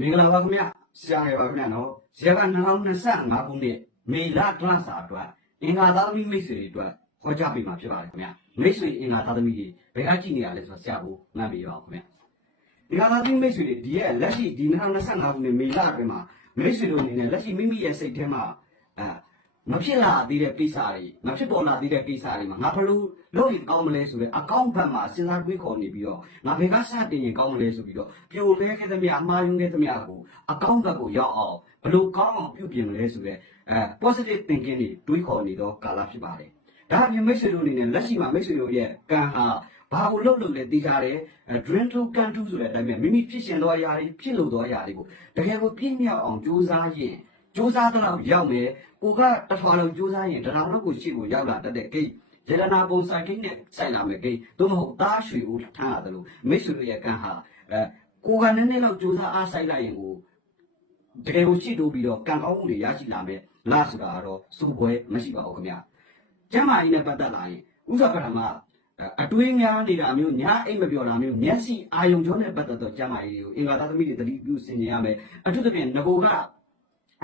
မင်္ဂလာပါခင်ဗျဆရာရပါခင်ဗျနော်ဆရာက2025ခုနှစ်မေလကလစာအတွက်အင်္ဂါသားသမီးမိတ်ဆွေတွေအတွက်ဟောကြားပေးမှာဖြစ်ပါတယ်ခင်ဗျမိတ်ဆွေအင်္ဂါသားသမီးတွေဘယ်ကကြည့်နေရလဲဆိုတော့ဆရာကိုမှတ်ပေးပါဦးခင်ဗျအင်္ဂါသားသမီးမိတ်ဆွေတွေဒီရဲ့လက်ရှိဒီ2025ခုနှစ်မေလအတွင်းမှာမိတ်ဆွေတို့အနေနဲ့လက်ရှိမိမိရဲ့စိတ်ထဲမှာအဲ မဖြစ်လာသေးတဲ့ကိစ္စတွေမဖြစ်ပေါ်လာသေးတဲ့ကိစ္စတွေမှာငါဘလို့လုပ်ရင်ကောင်းမလဲဆိုတဲ့အကောင့်ဘက်မှာစဉ်းစားတွေးခေါ်နေပြီးတော့ငါဘယ်ကစတင်ရင်ကောင်းမလဲဆိုပြီးတော့ပြိုလဲခဲ့သမျှအမှားယွင်းခဲ့သမျှကိုအကောင့်ဘက်ကိုရောက်အောင်ဘလို့ကောင်းအောင်ပြုပြင်မလဲဆိုတဲ့အဲ positive thinking တွေတွေးခေါ်နေတော့ကာလဖြစ်ပါတယ်ဒါအပြင်မိတ်ဆွေတို့အနေနဲ့လက်ရှိမှာမိတ်ဆွေတို့ရဲ့ကံဟာဘာကိုလုပ်လို့လဲသိကြတယ် dream to can do ဆိုတဲ့အတိုင်းပဲမိမိဖြစ်ရှင်သောအရာတွေဖြစ်လို့သောအရာတွေကိုတကယ်ကိုပြည့်မြောက်အောင်ကြိုးစားရင်ကြိုးစားတော့ရောက်မယ် ကိုကတစ်ထွာလုံးကြိုးစားရင်တရာလုံးကိုရှိကိုရောက်လာတတ်တဲ့ကိစ္စရတနာပုံစံကိန်းနဲ့ဆိုင်လာမယ်ကိန်းသို့မဟုတ်သားရွှေဦးထမ်းရတယ်လို့မိတ်ဆွေတို့ရဲ့ကံဟာအဲကိုကနည်းနည်းလောက်ကြိုးစားအားဆိုင်လိုက်ရင်ကိုတကယ်ကိုရှိတိုးပြီးတော့ကံကောင်းမှုတွေရရှိလာမယ်လားဆိုတာကတော့စုပွဲမရှိပါဘူးခင်ဗျာကျမ်းမာရေးနဲ့ပတ်သက်လာရင်ဥစ္စာပထမအတွေးများနေတာမျိုးညာအိမ်မပြောတာမျိုးမျက်စိအာယုံကြောနဲ့ပတ်သက်တော့ကျမ်းမာရေးတွေကိုအင်္ဂါသားသမီးတွေတတိပြုဆင်ခြင်ရမယ်အထူးသဖြင့်ငကိုက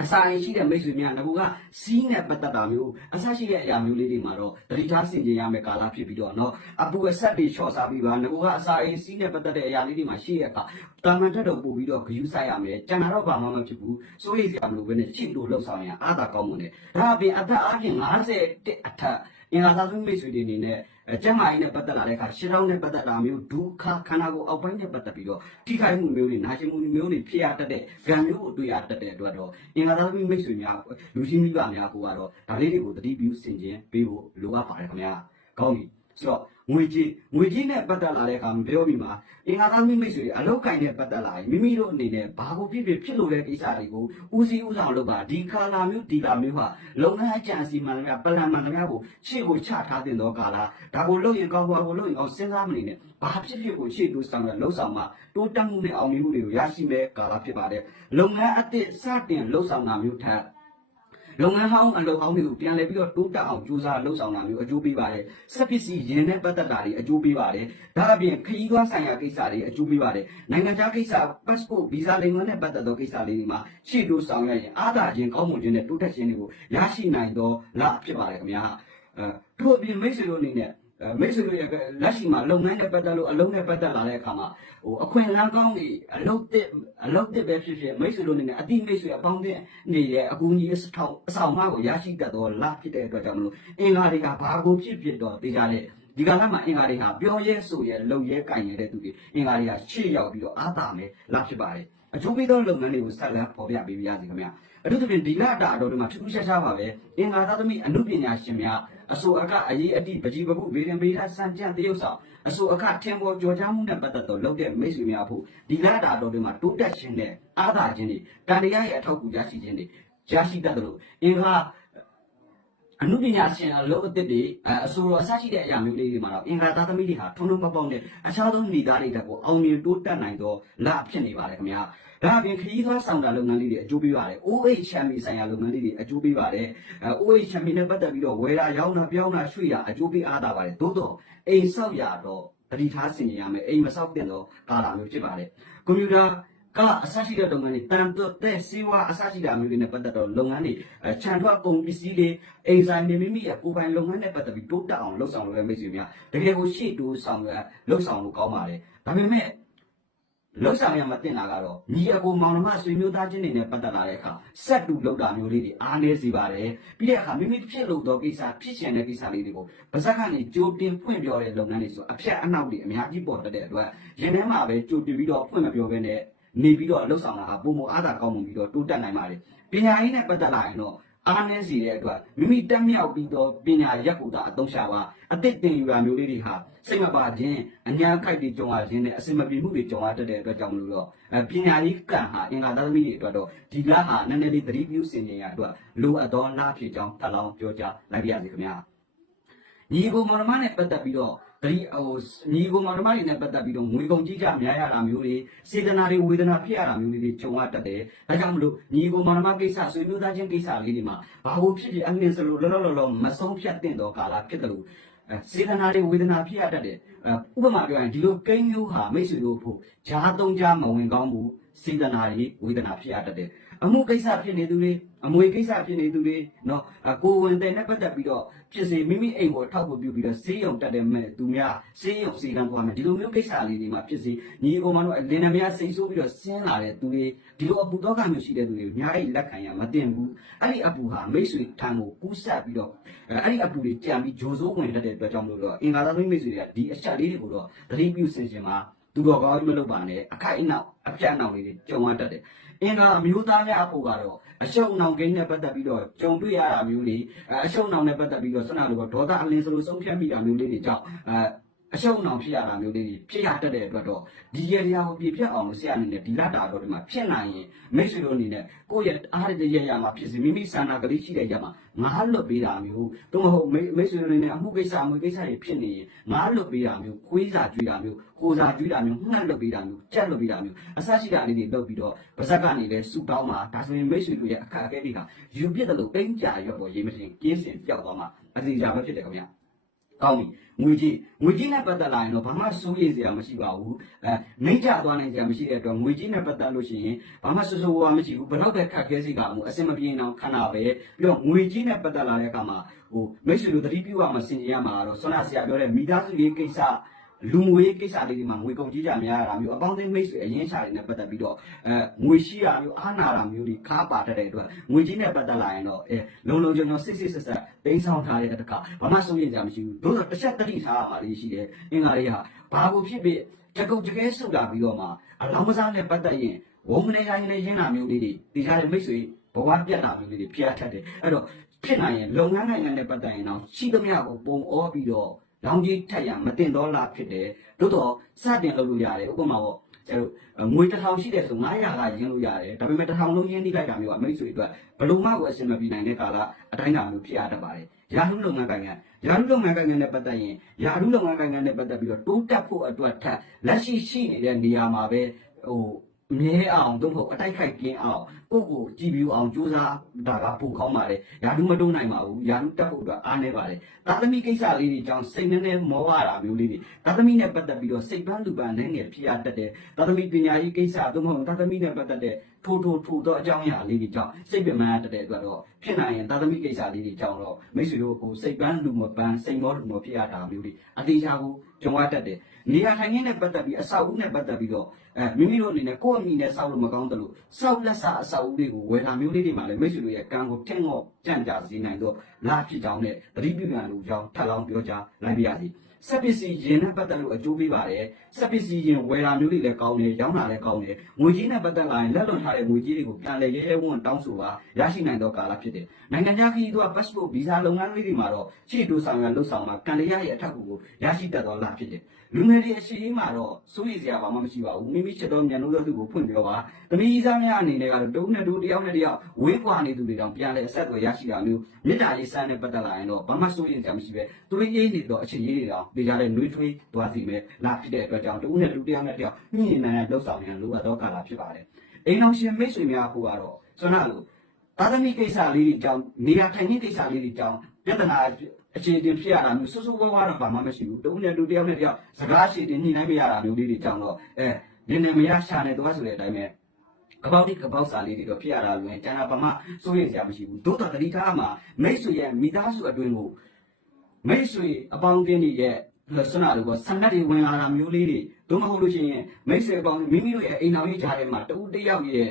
အစာရင်ရှိတဲ့မိတ်ဆွေများငကူကစီးနဲ့ပတ်သက်တာမျိုးအဆရှိတဲ့အရာမျိုးလေးတွေမှာတော့တတိထားဆင်ခြင်ရမယ်ကာလဖြစ်ပြီးတော့เนาะအပူအဆက်တွေချော့စားပြီးပါငကူကအစာရင်စီးနဲ့ပတ်သက်တဲ့အရာလေးတွေမှာရှိတဲ့အခါတာမန်တက်တော့ပို့ပြီးတော့ဂယူးဆိုင်ရမယ်ကျန်တာတော့ဘာမှမဖြစ်ဘူးစိုးရိမ်စရာမလိုဘဲနဲ့ချိလို့လှုပ်ဆောင်ရင်အားသာကောင်းမွန်တယ်ဒါအပြင်အသက်အပြင်50တက်အထက် အင်္ဂါသာဆုံးမိတ်ဆွေတွေအနေနဲ့ကျမ်းမာရေးနဲ့ပတ်သက်လာတဲ့အခါရှင်းတောင်းနဲ့ပတ်သက်တာမျိုးဒုက္ခခန္ဓာကိုယ်အောက်ပိုင်းနဲ့ပတ်သက်ပြီးတော့ထိခိုက်မှုမျိုးတွေနာကျင်မှုမျိုးတွေဖြစ်ရတတ်တဲ့ကံမျိုးကိုတွေ့ရတတ်တဲ့အတွက်တော့အင်္ဂါသာသမီးမိတ်ဆွေများလူချင်းမိဘများကိုကတော့ဒါလေးတွေကိုသတိပြုဆင်ခြင်ပေးဖို့လိုအပ်ပါတယ်ခင်ဗျာကောင်းပြီဆိုတော့ ငွေကြီးငွေကြီးနဲ့ပတ်သက်လာတဲ့အခါမပြောမိမှာအင်္ဂါသားမိမိတ်ဆွေတွေအလောက်ကင်နဲ့ပတ်သက်လာရင်မိမိတို့အနေနဲ့ဘာကိုဖြစ်ဖြစ်ဖြစ်လို့တဲ့ကိစ္စတွေကိုဦးစီးဦးဆောင်လုပ်ပါဒီကာလာမျိုးဒီကာမျိုးဟာလုပ်ငန်းအကြံစီမံများပလန်မှန်များကိုရှေ့ကိုချထားတဲ့တော့ကာလာဒါကိုလုပ်ရင်ကောင်းပါကိုလုပ်ရင်ကောင်းစဉ်းစားမနေနဲ့ဘာဖြစ်ဖြစ်ကိုရှေ့တိုးဆောင်ရလှုပ်ဆောင်မှတိုးတက်မှုနဲ့အောင်မြင်မှုတွေကိုရရှိမဲ့ကာလာဖြစ်ပါတယ်လုပ်ငန်းအသစ်စတင်လှုပ်ဆောင်တာမျိုးထက် လုပ်ငန်းဟောင်းအလုပ်ဟောင်းတွေကိုပြန်လည်ပြီးတော့တိုးတက်အောင်ကြိုးစားလှုပ်ဆောင်တာမျိုးအကျိုးပေးပါတယ်။စက်ပစ္စည်းရင်းနဲ့ပတ်သက်တာတွေအကျိုးပေးပါတယ်။ဒါအပြင်ခရီးသွားဆိုင်ရာကိစ္စတွေအကျိုးပေးပါတယ်။နိုင်ငံခြားကိစ္စ passport visa လိမ်ငွေနဲ့ပတ်သက်သောကိစ္စလေးတွေမှာရှေ့တိုးဆောင်ရရင်အားသာခြင်းကောင်းမွန်ခြင်းနဲ့တိုးတက်ခြင်းတွေကိုရရှိနိုင်သောလဖြစ်ပါတယ်ခင်ဗျာ။အဲထို့အပြင်မိတ်ဆွေတို့အနေနဲ့အဲ မိတ်ဆွေတို့ရဲ့လက်ရှိမှာလုပ်ငန်းနဲ့ပတ်သက်လို့အလုံးနဲ့ပတ်သက်လာတဲ့အခါမှာဟိုအခွင့်အလမ်းကောင်းတွေအလုပ်တစ်အလုပ်တစ်ပဲဖြစ်ဖြစ်မိတ်ဆွေတို့အနေနဲ့အတိမိတ်ဆွေအပေါင်းအသင်းနေရဲ့အကူအညီအဆောင်အဆောင်မကိုရရှိတတ်သောလဖြစ်တဲ့အတွက်ကြောင့်မလို့အင်္ဂါတွေကဘာကိုဖြစ်ဖြစ်တော့သိကြတဲ့ဒီကလာမှာအင်္ဂါတွေဟာပြောရဲဆိုရဲလုံရဲကင်ရဲတဲ့သူတွေအင်္ဂါတွေကရှေ့ရောက်ပြီးတော့အားသာမယ်လားဖြစ်ပါတယ်အကျိုးပေးသောလုပ်ငန်းတွေကိုဆက်လက်ပေါ်ပြပေးပါရစေခင်ဗျာအထူးသဖြင့်ဒီလတာအတော်တွေမှာထူးထူးခြားခြားပါပဲအင်္ဂါသားသမီးအမှုပညာရှင်များ အဆိုအကအရေးအတိပကြီးပခုဗေဒံဗေဒစံကြံတရုပ်ဆောင်အဆိုအခထင်ပေါ်ကြော်ကြားမှုနဲ့ပတ်သက်တော့လုပ်တဲ့မိတ်ဆွေများဖို့ဒီလတာတော်တွေမှာတိုးတက်ခြင်းနဲ့အားသာခြင်းတွေကံတရားရဲ့အထောက်အကူရရှိခြင်းတွေရရှိတတ်တယ်လို့အင်္ဂါအနုပညာရှင်အလုပ်အသစ်တွေအအဆိုတော်အစရှိတဲ့အရာမျိုးလေးတွေမှာတော့အင်္ဂါသားသမီးတွေဟာထုံထုံပေါက်ပေါက်နဲ့အခြားသောမိသားတွေတက်ကိုအောင်မြင်တိုးတက်နိုင်သောလဖြစ်နေပါတယ်ခင်ဗျာ ဒါအပြင်ခရီးသွားဆောင်တာလုပ်ငန်းလေးတွေအကျိုးပေးပါတယ် OH ချမ်ပီဆိုင်ရာလုပ်ငန်းလေးတွေအကျိုးပေးပါတယ်အဲ OH ချမ်ပီနဲ့ပတ်သက်ပြီးတော့ဝယ်တာရောင်းတာပြောင်းတာရွှေ့တာအကျိုးပေးအားသာပါတယ်သို့တော့အိမ်ဆောက်ရတော့တတိထားဆင်ခြင်ရမယ်အိမ်မဆောက်တဲ့တော့ကာလာမျိုးဖြစ်ပါတယ်ကွန်ပျူတာကအစရှိတဲ့လုပ်ငန်းတွေတန်တော့တဲ့စီဝါအစရှိတာမျိုးတွေနဲ့ပတ်သက်တော့လုပ်ငန်းတွေခြံထွက်ကုန်ပစ္စည်းတွေအိမ်ဆိုင်နေမိမိရဲ့ကိုယ်ပိုင်လုပ်ငန်းနဲ့ပတ်သက်ပြီးတိုးတက်အောင်လှုပ်ဆောင်လုပ်ရမိတ်ဆွေများတကယ်ကိုရှေ့တိုးဆောင်ရလှုပ်ဆောင်လို့ကောင်းပါတယ်ဒါပေမဲ့ လှုပ်ဆောင်ရမတင်တာကတော့ညီအကိုမောင်နှမဆွေမျိုးသားချင်းတွေနဲ့ပတ်သက်လာတဲ့အခါဆက်တူလှုပ်တာမျိုးလေးတွေအားနည်းစေပါတယ်ပြီးတဲ့အခါမိမိဖြစ်လို့သောကိစ္စဖြစ်ချင်တဲ့ကိစ္စလေးတွေကိုပါဇက်ကနေကြိုတင်ဖွင့်ပြောတဲ့လုပ်ငန်းတွေဆိုအဖြတ်အနောက်တွေအများကြီးပေါ်တတ်တဲ့အတွက်ရင်ထဲမှာပဲကြိုတင်ပြီးတော့ဖွင့်မပြောဘဲနဲ့နေပြီးတော့လှုပ်ဆောင်တာဟာပုံမအားသာကောင်းမှုပြီးတော့တိုးတက်နိုင်ပါတယ်ပညာရေးနဲ့ပတ်သက်လာရင်တော့ အားနည်းစီတဲ့အတွက်မိမိတက်မြောက်ပြီးတော့ပညာရက်ကိုသာအသုံးချပါအသစ်တင်ယူရမျိုးလေးတွေဟာစိတ်မပါခြင်းအညာခိုက်တွေကြုံရခြင်းနဲ့အစင်မပြေမှုတွေကြုံရတတ်တဲ့အတွက်ကြောင့်မလို့တော့အပညာရေးကံဟာအင်္ဂါသားသမီးတွေအတွက်တော့ဒီလဟာနည်းနည်းလေးသတိပြုစင်နေရအတွက်လိုအပ်သောလဖြစ်ကြောင်းထပ်လောင်းပြောကြားလိုက်ပါရစေခင်ဗျာညီကိုမောင်နှမနဲ့ပတ်သက်ပြီးတော့ တတိဟိုညီကိုမောင်နှမတွေနဲ့ပတ်သက်ပြီးတော့ငွေကုန်ကြီးကြများရတာမျိုးတွေစေတနာတွေဝေဒနာဖြစ်ရတာမျိုးတွေခြုံရတတ်တယ်။ဒါကြောင့်မလို့ညီကိုမောင်နှမကိစ္စဆွေမျိုးသားချင်းကိစ္စလေးတွေမှာဘာလို့ဖြစ်ဖြစ်အငင်းစလို့လောလောလောလောမဆုံးဖြတ်တဲ့တော့ကာလဖြစ်တယ်လို့အဲစေတနာတွေဝေဒနာဖြစ်ရတတ်တယ်အဲဥပမာပြောရင်ဒီလိုကိန်းမျိုးဟာမိတ်ဆွေတို့ဖို့ဂျားသုံးကြားမဝင်ကောင်းဘူးစေတနာတွေဝေဒနာဖြစ်ရတတ်တယ် အမှုကိစ္စဖြစ်နေသူတွေအမွေကိစ္စဖြစ်နေသူတွေနော်အကိုဝင်တဲ့နဲ့ပတ်သက်ပြီးတော့ဖြစ်စေမိမိအိမ်ကိုထောက်ဖို့ပြုပြီးတော့စေးရုံတက်တယ်မဲ့သူများစေးရုံစေကံသွားမယ်ဒီလိုမျိုးကိစ္စလေးတွေမှာဖြစ်စေညီအကိုမတို့လင်နမယာစိတ်ဆိုးပြီးတော့ဆင်းလာတဲ့သူတွေဒီလိုအပူတော့ကမျိုးရှိတဲ့သူတွေအများကြီးလက်ခံရမတင်ဘူးအဲ့ဒီအပူဟာမိတ်ဆွေထံကိုကူးဆက်ပြီးတော့အဲ့ဒီအပူတွေကြံပြီးဂျိုဆိုးဝင်တတ်တဲ့အတွက်ကြောင့်မလို့တော့အင်္ဂါသားသမီးမိတ်ဆွေတွေကဒီအချက်လေးတွေကိုတော့သတိပြုစင်စင်မှာ သူတော်ကောင်းကြီးမလုပ်ပါနဲ့အခိုက်အနောက်အပြတ်အနောက်လေးတွေကြုံရတတ်တယ်အင်္ဂါအမျိုးသားများအဖို့ကတော့အရှုံနောင်ကိန်းနဲ့ပတ်သက်ပြီးတော့ကြုံတွေ့ရတာမျိုးတွေအရှုံနောင်နဲ့ပတ်သက်ပြီးတော့ဆွမ်းနာလို့ဒေါသအလင်းစလို့ဆုံးဖြတ်မိတာမျိုးလေးတွေကြောင့်အဲ အရှုံနောင်ဖြစ်ရတာမျိုးလေးတွေဖြစ်ရတတ်တဲ့အတွက်တော့ဒီရတရားကိုပြည့်ပြတ်အောင်လို့ဆရာအနေနဲ့ဒီလတာတော့ဒီမှာဖြစ်နိုင်ရင်မိတ်ဆွေတို့အနေနဲ့ကိုယ့်ရဲ့အားရတဲ့ရရမှာဖြစ်စီမိမိဆန္ဒကလေးရှိတဲ့ရမှာငါလွတ်ပေးတာမျိုးတော့မဟုတ်မိတ်ဆွေတို့အနေနဲ့အမှုကိစ္စအမှုကိစ္စတွေဖြစ်နေရင်ငါလွတ်ပေးတာမျိုးခွေးစာကြွေးတာမျိုးကိုစာကြွေးတာမျိုးငှက်လွတ်ပေးတာမျိုးကြက်လွတ်ပေးတာမျိုးအစရှိတာလေးတွေလုပ်ပြီးတော့ဗဇက်ကနေလည်းစူတောင်းမှာဒါဆိုရင်မိတ်ဆွေတို့ရဲ့အခက်အခဲတွေကယူပြစ်တယ်လို့တင်းကြရွက်ပေါ်ရေးမတင်ကင်းစင်ပြောက်သွားမှာအစီအစာပဲဖြစ်တယ်ခင်ဗျာ ကောင်းပြီငွေကြီးငွေကြီးနဲ့ပတ်သက်လာရင်တော့ဘာမှစိုးရိမ်စရာမရှိပါဘူးအဲနှိမ့်ချသွားနိုင်စရာမရှိတဲ့အတွက်ငွေကြီးနဲ့ပတ်သက်လို့ရှိရင်ဘာမှစိုးစိုးဝါးမရှိဘူးဘယ်တော့ပဲခက်ခဲစီကမှုအစင်မပြေအောင်ခဏပဲပြီးတော့ငွေကြီးနဲ့ပတ်သက်လာတဲ့အခါမှာဟိုမိတ်ဆွေတို့သတိပြုရမှာစင်ကြင်ရမှာတော့ဆွမ်းနာဆရာပြောတဲ့မိသားစုရေးကိစ္စ လူငွေကိစ္စလေးတွေမှာငွေကုန်ကြီးကြများရတာမျိုးအပေါင်းအသင်းမိတ်ဆွေအရင်ချာတွေနဲ့ပတ်သက်ပြီးတော့အဲငွေရှိတာမျိုးအားနာတာမျိုးတွေခါပါတတ်တဲ့အတွက်ငွေကြီးနဲ့ပတ်သက်လာရင်တော့အဲလုံလုံချုံချုံစစ်စစ်ဆက်ဆက်တိန်းဆောင်ထားတဲ့တခါဘာမှစိုးရိမ်ကြမရှိဘူးတို့တော့တစ်ချက်တတိထားရမှာလေးရှိတယ်အင်္ဂါလေးဟာဘာကိုဖြစ်ဖြစ်တကုတ်တကဲဆုတ်လာပြီးတော့မှအလောင်းမစားနဲ့ပတ်သက်ရင်ဝုံမနေတိုင်းနဲ့ရင်းတာမျိုးလေးတွေဒီကြတဲ့မိတ်ဆွေဘဝပြတ်တာမျိုးလေးတွေဖြစ်ရတတ်တယ်အဲ့တော့ဖြစ်နိုင်ရင်လုပ်ငန်းနိုင်ငံနဲ့ပတ်သက်ရင်တော့ရှိသမျှကိုပုံအောပြီးတော့ လောင်ကြီးထက်ရမတင်တော့လားဖြစ်တယ်တို့တော့စတင်လုပ်လို့ရတယ်ဥပမာပေါ့ကျတို့ငွေတစ်ထောင်ရှိတယ်ဆို900ကရင်းလို့ရတယ်ဒါပေမဲ့တစ်ထောင်လုံးရင်းနှိလိုက်တာမျိုးကမိတ်ဆွေအတွက်ဘလို့မှကိုအဆင်မပြေနိုင်တဲ့ကာလအတိုင်းအတာမျိုးဖြစ်ရတတ်ပါတယ်ရာထူးလုပ်ငန်းကိုင်ငံရာထူးလုပ်ငန်းကိုင်ငံနဲ့ပတ်သက်ရင်ရာထူးလုပ်ငန်းကိုင်ငံနဲ့ပတ်သက်ပြီးတော့တိုးတက်ဖို့အတွက်ထက်လက်ရှိရှိနေတဲ့နေရာမှာပဲဟို မြဲအောင်သို့မဟုတ်အတိုက်ခိုက်ကင်းအောင်ကိုယ့်ကိုကြည်ပြူအောင်ကြိုးစားတာကပိုကောင်းပါတယ်ရာထူးမတိုးနိုင်ပါဘူးရာထူးတက်ဖို့အတွက်အားနည်းပါတယ်သာသမီကိစ္စလေးတွေကြောင့်စိတ်နဲ့နဲ့မောရတာမျိုးလေးတွေသာသမီနဲ့ပတ်သက်ပြီးတော့စိတ်ပန်းလူပန်းနဲ့ငယ်ဖြစ်ရတတ်တယ်သာသမီပညာရေးကိစ္စသို့မဟုတ်သာသမီနဲ့ပတ်သက်တဲ့ထိုးထိုးထိုးသောအကြောင်းအရာလေးတွေကြောင့်စိတ်ပင်ပန်းရတတ်တဲ့အတွက်တော့ဖြစ်နိုင်ရင်သာသမီကိစ္စလေးတွေကြောင့်တော့မိတ်ဆွေတို့ဟိုစိတ်ပန်းလူမပန်းစိတ်မောလူမောဖြစ်ရတာမျိုးတွေအသေးချာကိုကြုံရတတ်တယ်နေရာထိုင်ခင်းနဲ့ပတ်သက်ပြီးအဆောက်အဦနဲ့ပတ်သက်ပြီးတော့အဲမိမိတို့အနေနဲ့ကိုယ့်အမိနဲ့စောက်လို့မကောင်းတယ်လို့စောက်လက်စားအဆောက်အဦတွေကိုဝယ်တာမျိုးလေးတွေမှလည်းမိတ်ဆွေတို့ရဲ့ကံကိုထင့်တော့ကြံ့ကြာစေနိုင်တော့လာဖြစ်ကြောင်းနဲ့သတိပြုရန်လို့ကြောင်းထပ်လောင်းပြောကြားလိုက်ပါရစေစက်ပစ္စည်းယင်နဲ့ပတ်သက်လို့အကျိုးပေးပါတယ်စက်ပစ္စည်းယင်ဝယ်တာမျိုးတွေလည်းကောင်းတယ်ရောင်းတာလည်းကောင်းတယ်ငွေကြီးနဲ့ပတ်သက်လာရင်လက်လွန်ထားတဲ့ငွေကြီးတွေကိုပြန်လည်ရဲရဲဝံ့တောင်းဆိုပါရရှိနိုင်တော့ကာလဖြစ်တယ်နိုင်ငံခြားခရီးသွား passport visa လုပ်ငန်းလေးတွေမှာတော့ရှေ့တိုးဆောင်ရလှုပ်ဆောင်မှာကန်လျာရဲ့အထက်ကိုရရှိတတ်တော့လာဖြစ်တယ် လူငယ်တွေအရှိအမှာတော့စိုးရိမ်စရာဘာမှမရှိပါဘူးမိမိချက်တော်မြန်လို့သူကိုဖွင့်ပြောပါသမီးကြီးစားများအနေနဲ့ကတော့တုံးနဲ့တူတယောက်နဲ့တယောက်ဝေးကွာနေသူတွေတောင်ပြန်လဲအဆက်အသွယ်ရရှိတာမျိုးမေတ္တာရေးစမ်းနဲ့ပတ်သက်လာရင်တော့ဘာမှစိုးရိမ်စရာမရှိပဲသူတို့ရေးနေတော့အချင်းရေးတွေတောင်ဒေကြတဲ့နှွေးထွေးသွားစီမယ်လာဖြစ်တဲ့အတွက်ကြောင့်တုံးနဲ့တူတယောက်နဲ့တယောက်ညှိနေနိုင်တဲ့လှုပ်ဆောင်ရန်လိုအပ်တော့ကာလဖြစ်ပါတယ်အိမ်အောင်ရှင်မိတ်ဆွေများဟိုကတော့ဆွမ်းနာလို့ သာသမီကိစ္စလေးတွေကြောင့်နေရာထိုင်ခြင်းကိစ္စလေးတွေကြောင့်ပြဿနာအခြေတင်ဖြစ်ရတာမျိုးစွစွဝါးဝါတော့ဘာမှမရှိဘူးတုံးနဲ့တူတယောက်နဲ့တယောက်စကားရှိတင်ညှိနှိုင်းမရတာမျိုးလေးတွေကြောင့်တော့အဲနင်းနေမရရှာနေတော့ဆိုတဲ့အတိုင်းပဲကပောက်တိကပောက်စာလေးတွေတော့ဖြစ်ရတာလွယ်ကျန်တာဘာမှစိုးရိမ်စရာမရှိဘူးသို့တော်တတိထားမှာမိတ်ဆွေရဲ့မိသားစုအတွင်းကိုမိတ်ဆွေအပေါင်းအသင်းတွေရဲ့ဆန္ဒတွေကဆန္ဒတွေဝင်လာတာမျိုးလေးတွေသို့မဟုတ်လို့ရှိရင်မိတ်ဆွေအပေါင်းမိမိတို့ရဲ့အိမ်တော်ရေးကြားထဲမှာတဦးတစ်ယောက်ရဲ့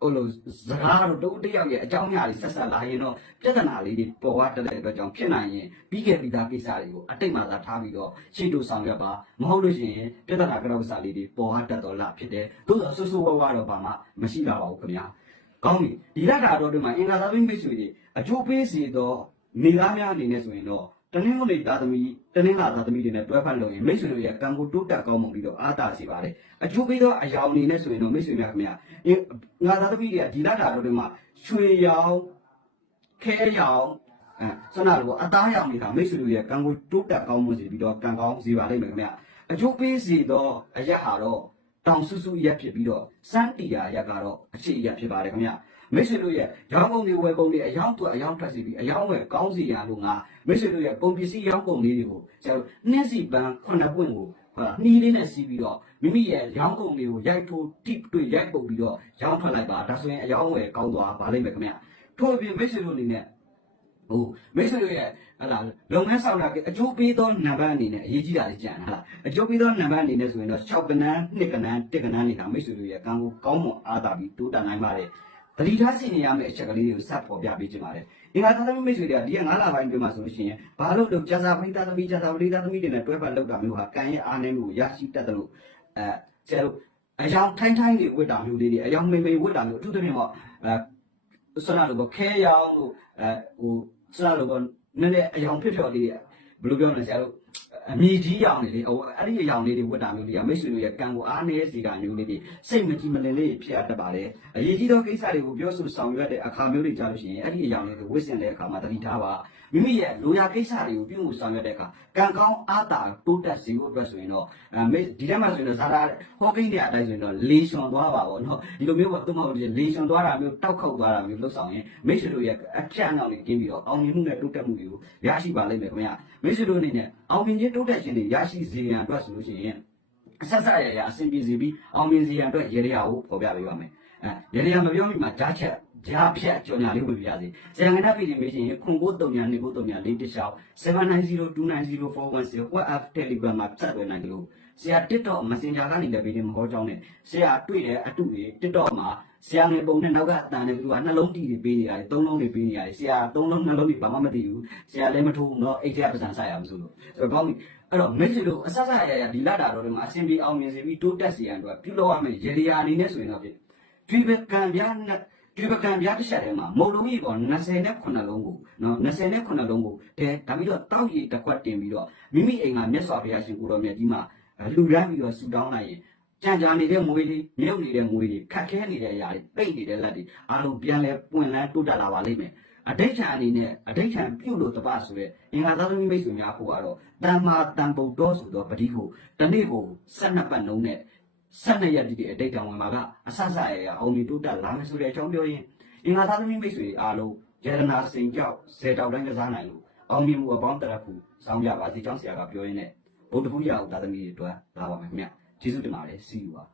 ဟိုလိုစကားတော့တဦးတစ်ယောက်ရဲ့အကြောင်းအရာတွေဆက်ဆက်လာရင်တော့ပြဿနာလေးတွေပေါ်သွားတဲ့အတွက်ကြောင့်ဖြစ်နိုင်ရင်ပြီးခဲ့ပြီးသားကိစ္စတွေကိုအတိတ်မှာသာထားပြီးတော့ရှေ့တို့ဆောင်ရွက်ပါမဟုတ်လို့ရှိရင်ပြဿနာကြောက်စာလေးတွေပေါ်သွားတတ်တော့လာဖြစ်တယ်သို့သောဆူဆူဝါးဝါတော့ဘာမှမရှိလာပါဘူးခင်ဗျာကောင်းပြီဒီလက်တာတော့ဒီမှာအင်္ဂါသာဘိမိတ်ဆွေတွေအကျိုးပေးစီတော့နေသားများအနေနဲ့ဆိုရင်တော့ တနင်္ဂနွေသားသမီးတနင်္လာသားသမီးတွေနဲ့တွဲဖက်လို့ရင်မိတ်ဆွေတို့ရဲ့ကံကိုတိုးတက်ကောင်းမွန်ပြီးတော့အားတာစီပါတယ်အကျိုးပေးသောအယောင်အနေနဲ့ဆိုရင်တော့မိတ်ဆွေများခင်ဗျာအင်းငါသားသမီးတွေကဒီလက်တာတော့ဒီမှာရွှေရောင်ခဲရောင်အဲစနာလိုအသားရောင်နေတာမိတ်ဆွေတို့ရဲ့ကံကိုတိုးတက်ကောင်းမွန်စေပြီးတော့ကံကောင်းစေပါလိမ့်မယ်ခင်ဗျာအကျိုးပေးစီသောအရက်ဟာတော့ တောင်ဆူဆူရက်ဖြစ်ပြီးတော့စမ်းတီယာရက်ကတော့အခြေအရက်ဖြစ်ပါတယ်ခင်ဗျာမိတ်ဆွေတို့ရဲ့ရောင်းကုန်တွေဝယ်ကုန်တွေအယောင်းထွက်အယောင်းထွက်စီပြီးအယောင်းဝယ်ကောင်းစီရလို့ငါမိတ်ဆွေတို့ရဲ့ကုန်ပစ္စည်းရောင်းကုန်လေးတွေကိုကျွန်တော်နှင်းစီပန်းခုနှစ်ပွင့်ကိုဟာနှီးလေးနဲ့စီးပြီးတော့မိမိရဲ့ရောင်းကုန်တွေကိုရိုက်ထိုးတိတွေ့ရိုက်ပုတ်ပြီးတော့ရောင်းထွက်လိုက်ပါဒါဆိုရင်အယောင်းဝယ်ကောင်းသွားပါလိမ့်မယ်ခင်ဗျထို့အပြင်မိတ်ဆွေတို့အနေနဲ့ဟိုမိတ်ဆွေတို့ရဲ့ ဟလာလုပ်ငန်းဆောင်တာကအကျိုးပေးသောနံပါတ်အနေနဲ့အရေးကြီးတာလေးကြံဟလာအကျိုးပေးသောနံပါတ်အနေနဲ့ဆိုရင်တော့6ကနန်း2ကနန်း1ကနန်းနေတာမိတ်ဆွေတို့ရဲ့ကံကိုကောင်းမွန်အားသာပြီးတိုးတက်နိုင်ပါတယ်တတိထားစီနေရမယ့်အချက်ကလေးတွေကိုစပ်ပေါ်ပြပေးခြင်းပါတယ်အင်္ဂါသားသမီးမိတ်ဆွေတွေကဒီက9လပိုင်းအတွင်းမှာဆိုလို့ရှိရင်ဘာလို့လို့ကြာစာပရိသတ်သမီးကြာစာပရိသတ်သမီးတွေနဲ့တွဲပတ်လောက်တာမျိုးဟာကံရဲ့အားနည်းမှုကိုရရှိတတ်တယ်လို့အဲဆရာတို့အယောင်ထိုင်းထိုင်းတွေဝတ်တာမျိုးလေးတွေအယောင်မိမ့်မိမ့်ဝတ်တာမျိုးအထူးသဖြင့်ပေါ့အဲဆရာတို့ပေါ့ခဲရောင်လို့အဲဟိုဆရာတို့ပေါ့ နည်းနည်းအယောင်ဖြစ်ဖြော်လေးတွေဘယ်လိုပြောမလဲဆရာတို့အမြည်ကြီးရောင်နေလေဟိုအဲ့ဒီအယောင်လေးတွေဝတ်တာမျိုးလေးကမိတ်ဆွေတို့ရဲ့ကံကိုအားနည်းစေတာမျိုးလေးတွေစိတ်မကြည်မလင်လေးဖြစ်ရတတ်ပါတယ်အရေးကြီးသောကိစ္စတွေကိုပြောဆိုဆောင်ရွက်တဲ့အခါမျိုးတွေကြားလို့ရှိရင်အဲ့ဒီအယောင်လေးကိုဝတ်ဆင်တဲ့အခါမှာတတိထားပါ မိမိရဲ့လိုရာကိစ္စတွေကိုပြုမှုဆောင်ရွက်တဲ့အခါကံကောင်းအားတာတိုးတက်စေဖို့အတွက်ဆိုရင်တော့အဲမိဒီထဲမှာဆိုရင်တော့ဇာတာဟောကိန်းတွေအတိုင်းဆိုရင်တော့လေရှွန်သွားပါဘောနော်ဒီလိုမျိုးပေါ့သူမဟုတ်လေရှွန်သွားတာမျိုးတောက်ခေါက်သွားတာမျိုးလှုပ်ဆောင်ရင်မိတ်ဆွေတို့ရဲ့အဖြတ်အနောက်လေးกินပြီးတော့အောင်မြင်မှုနဲ့တိုးတက်မှုတွေကိုရရှိပါလိမ့်မယ်ခင်ဗျာမိတ်ဆွေတို့အနေနဲ့အောင်မြင်ခြင်းတိုးတက်ခြင်းတွေရရှိစေရန်အတွက်ဆိုလို့ရှိရင်အဆက်ဆက်ရရအဆင်ပြေစေပြီးအောင်မြင်စေရန်အတွက်ရေရာကိုပေါ်ပြပေးပါမယ်အဲရေရာမပြောမိမှာကြားချက် ကြားဖြတ်ကြော်ညာလေးဝင်ပြရစီဆရာငနာပြည်နေမေးရှင်ခွန်ကိုတုံညာနေကိုတုံညာလေးတစ်လျှောက်7902904110 WhatsApp Telegram မှာဆက်သွယ်နိုင်တယ်လို့ဆရာ TikTok Messenger ကနေလည်းဗီဒီယိုမဟောကြောင်းနဲ့ဆရာတွေ့တဲ့အတုတွေ TikTok မှာဆရာငယ်ပုံနဲ့နောက်ကအတန်နဲ့သူကနှလုံးတီးတွေပေးနေရတယ်သုံးလုံးတွေပေးနေရတယ်ဆရာသုံးလုံးနှလုံးတွေဘာမှမသိဘူးဆရာလည်းမထိုးဘူးเนาะအိတ်ထဲကပစံဆိုင်ရမလို့ဆိုတော့ကောင်းပြီအဲ့တော့မိတ်ဆွေတို့အဆက်ဆက်ရရဒီလာတာတော့ဒီမှာအဆင်ပြေအောင်မြင်စေပြီးတိုးတက်စေရန်အတွက်ပြုလုပ်ရမယ့်ရေရာအနေနဲ့ဆိုရင်တော့ဖြစ်ဒီဘကံပြားနဲ့ ဒီပကံပြားတစ်ချက်ထဲမှာမုံလုံးကြီးပေါ်20နဲ့9လုံးကိုနော်20နဲ့9လုံးကိုတဲဒါပြီးတော့တောက်ရည်တစ်ခွက်တင်ပြီးတော့မိမိအိမ်ကမြတ်စွာဘုရားရှင်ကိုတော်မြတ်ကြီးမှာလှူဒန်းပြီးတော့ဆူတောင်းလိုက်ရင်ကြံကြာနေတဲ့မွေးလေးမြုပ်နေတဲ့မွေးလေးခတ်ခဲနေတဲ့အရာတွေပိတ်နေတဲ့လက်တွေအားလုံးပြန်လဲပွင့်လန်းတိုးတက်လာပါလိမ့်မယ်အဋိဋ္ဌာန်အနေနဲ့အဋိဋ္ဌာန်ပြုလို့တပဆိုတဲ့အင်္ဂါသားသမီးမိတ်ဆွေများဖို့ကတော့တမ္မာတန်ပုံတော်ဆိုတော့ပတိကိုတနေ့ကို12ပတ်လုံးနဲ့ 12ရက်ဒီအဋိဋ္ဌာန်ဝင်မှာကအဆဆရရအောင်ဒီတိုးတက်လာမယ်ဆိုတဲ့အကြောင်းပြောရင်အင်္ဂါသားသမီးမိတ်ဆွေအားလုံးယရနာစိန်ကြောက်ဇေတောက်တိုင်းကစားနိုင်လို့အောင်မြင်မှုအပေါင်းတရဖူစောင်းကြပါစေကျောင်းဆရာကပြောရင်းနဲ့ဘုဒ္ဓဘုရားဥဒ္ဒသမီးတွေအတွက်လာပါမယ်ခင်ဗျကျေးဇူးတင်ပါတယ်စီးယူပါ